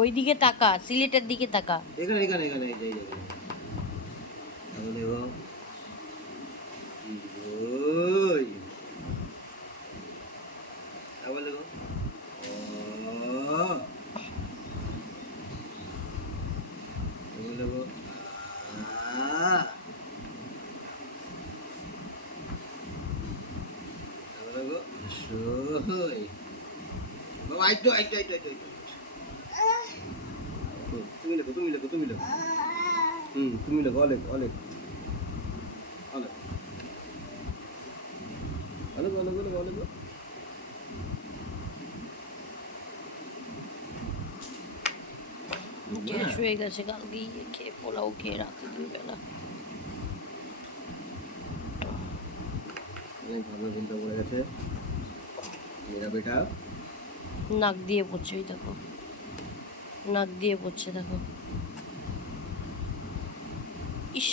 ওই দিকে তাকা, সিলেটের দিকে তাকা। এখানে এখানে এখানে এই যে দেখো ওই আবার দেখো ও দেখো দেখো সই বাবা আইটো আইটো আইটো আইটো তুমি লেখো তুমি লেখো তুমি লেখো তুমি লেখো অলেখ অলেখ অলেখ অলেখ অলেখ অলেখ অলেখ গ্যাস হয়ে গেছে, কালকে খেয়ে পোলাও খেয়ে রাতে 2 বেলা। ভালো ঘুমটা পড়ে গেছে মেরা বেটা। নাক দিয়ে পড়ছে, ওই দেখো নাক দিয়ে পড়ছে, দেখো। ইস,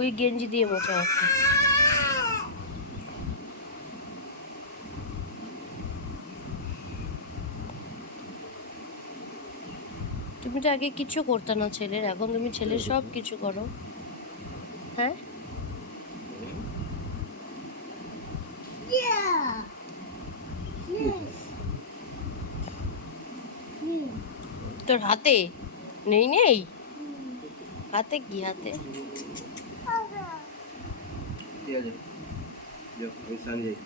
ওই গেঞ্জি দিয়ে মোছা হচ্ছে। তুমি তো আগে কিছু করতে না ছেলের, এখন তুমি ছেলের সব কিছু করো। হ্যাঁ, তোর হাতে নেই নেই হাতে কি হাতে? ঠিক আছে, আমি স্নান যাই।